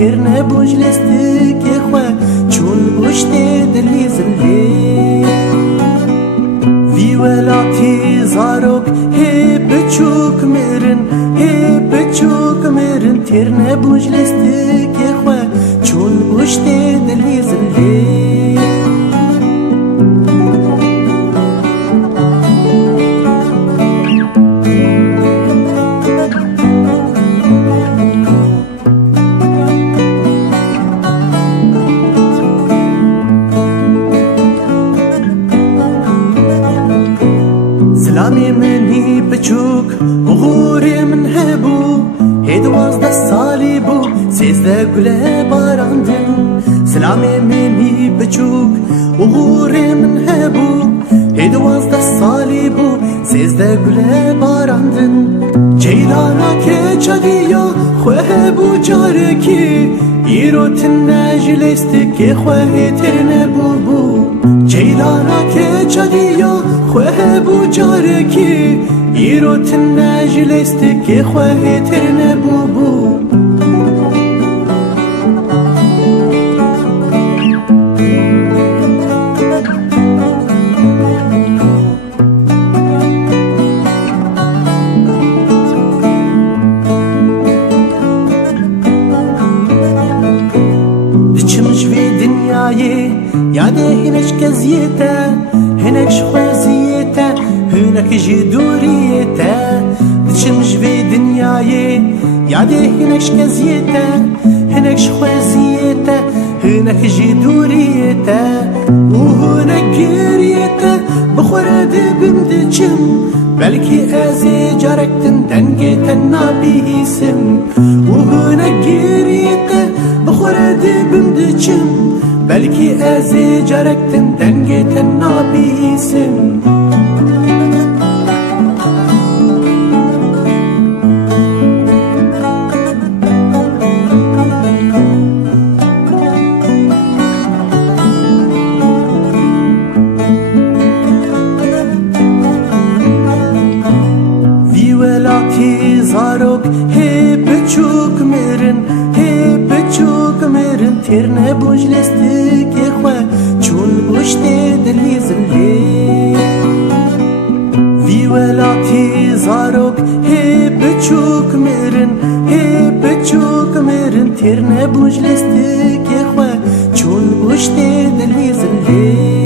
تیر نبوج لستک خواه چون بشت دلی زلی وی ولاتی زاروک هی بچوک مرن تیر نبوج لستک خواه چون بشت دلی زلی سلامي مني بچوك غوري من هبو هيد وازده سالي بو سيزده گله باراندن سلامي مني بچوك غوري من هبو هيد وازده سالي بو سيزده گله باراندن جيلانا که چديا خواه بو جاركي يرو تنجلستك خواه ترنبو بو جيلانا که چديا خواه بو جاركي يرو تنجلستك خواه ترنبو بو یاده هنش کزیته هنش خوزیته هنک جدوریته دچمش به دنیای یاده هنش کزیته هنش خوزیته هنک جدوریته و هنک گریته بخورد بمدچم بلکی از جارکتن دنگتن نبیسم و هنک گریته بخورد بمدچم بلكي ازي جاركتن دنگتن نابيسم في ولاتي زاروك هي بچوك مرن تیر نبوج لستک خواه چون بشت دلی زلی وی ولاتی زاروک هی بچوک مرن تیر نبوج لستک خواه چون بشت دلی زلی